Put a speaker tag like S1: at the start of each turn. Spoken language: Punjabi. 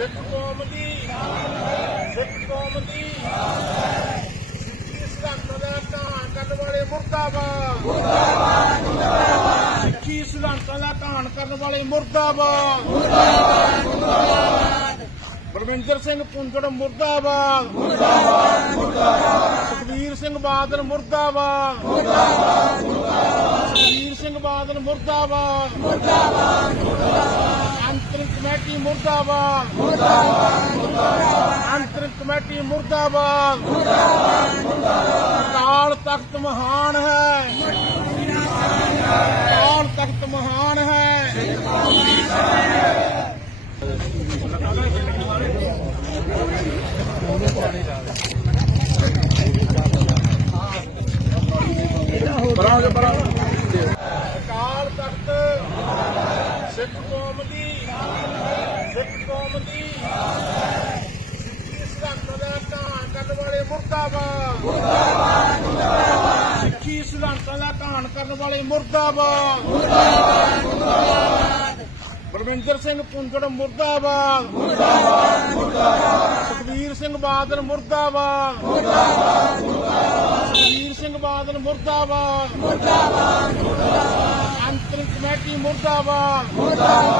S1: ਸਿੱਖ ਕੌਮ ਦੀ, ਸਿੱਖ ਕੌਮ ਦੀ। ਸਿੱਖੀ ਦਾ ਕਾਂ ਕਰਨ ਵਾਲੇ ਮੁਰਦਾਬਾਦ। ਮੁਰਦਾਬਾਦ ਮੁਰਦਾਬਾਦ ਸਿੱਖੀ ਸਿਧਾਂਤਾਂ ਦਾ ਕਾਂ ਕਰਨ ਵਾਲੇ ਮੁਰਦਾਬਾਦ। ਮੁਰਦਾਬਾਦ ਮੁਰਦਾਬਾਦ ਬਲਵਿੰਦਰ ਸਿੰਘ ਪੁੰਜੜ ਮੁਰਦਾਬਾਦ। ਮੁਰਦਾਬਾਦ ਮੁਰਦਾਬਾਦ ਸੁਖਵੀਰ ਸਿੰਘ ਬਾਦਲ ਮੁਰਦਾਬਾਦ। ਮੁਰਦਾਬਾਦ ਮੁਰਦਾਬਾਦ ਸੁਖਵੀਰ ਸਿੰਘ ਬਾਦਲ ਮੁਰਦਾਬਾਦ ਮੁਰਦਾਬਾਦ ਮੁਰਦਾਬਾਦ। ਅੰਤਰਿਮ ਕਮੇਟੀ ਮੁਰਦਾਬਾਦ। ਮੁਰਦਾਬਾਦ ਮੁਰਦਾਬਾਦ ਅੰਤਰਿਮ ਕਮੇਟੀ ਮੁਰਦਾਬਾਦ। ਮੁਰਦਾਬਾਦ ਮੁਰਦਾਬਾਦ ਅਕਾਲ ਤਖਤ ਮਹਾਨ ਹੈ। ਅਕਾਲ ਤਖਤ ਮਹਾਨ ਹੈ। ਅਕਾਲ ਤਖਤ ਸਿੱਖ ਕੌਮ ਦੀ ਸਿੱਖ ਕੌਮ ਦੀ ਸਿੱਖੀ ਸਿਧਾਂਤਾਂ ਦਾ ਘਾਣ ਕਰਨ ਵਾਲੇ ਮੁਰਦਾਬਾਦ। ਮੁਰਦਾਬਾਦ ਮੁਰਦਾਬਾਦ ਸਿੱਖੀ ਸਿਧਾਂਤਾਂ ਦਾ ਘਾਣ ਕਰਨ ਵਾਲੇ ਮੁਰਦਾਬਾਦ। ਮੁਰਦਾਬਾਦ ਮੁਰਦਾਬਾਦ ਬਲਵਿੰਦਰ ਸਿੰਘ ਪੁੰਗੜ ਮੁਰਦਾਬਾਦ। ਮੁਰਦਾਬਾਦ ਮੁਰਦਾਬਾਦ ਸੁਖਬੀਰ ਸਿੰਘ ਬਾਦਲ ਮੁਰਦਾਬਾਦ। ਮੁਰਦਾਬਾਦ ਮੁਰਦਾਬਾਦ ਸੁਖਬੀਰ ਸਿੰਘ ਬਾਦਲ ਮੁਰਦਾਬਾਦ। ਅੰਤਰਿਮ ਕਮੇਟੀ ਮੁਰਦਾਬਾਦ ਮੁਰਦਾਬਾਦ।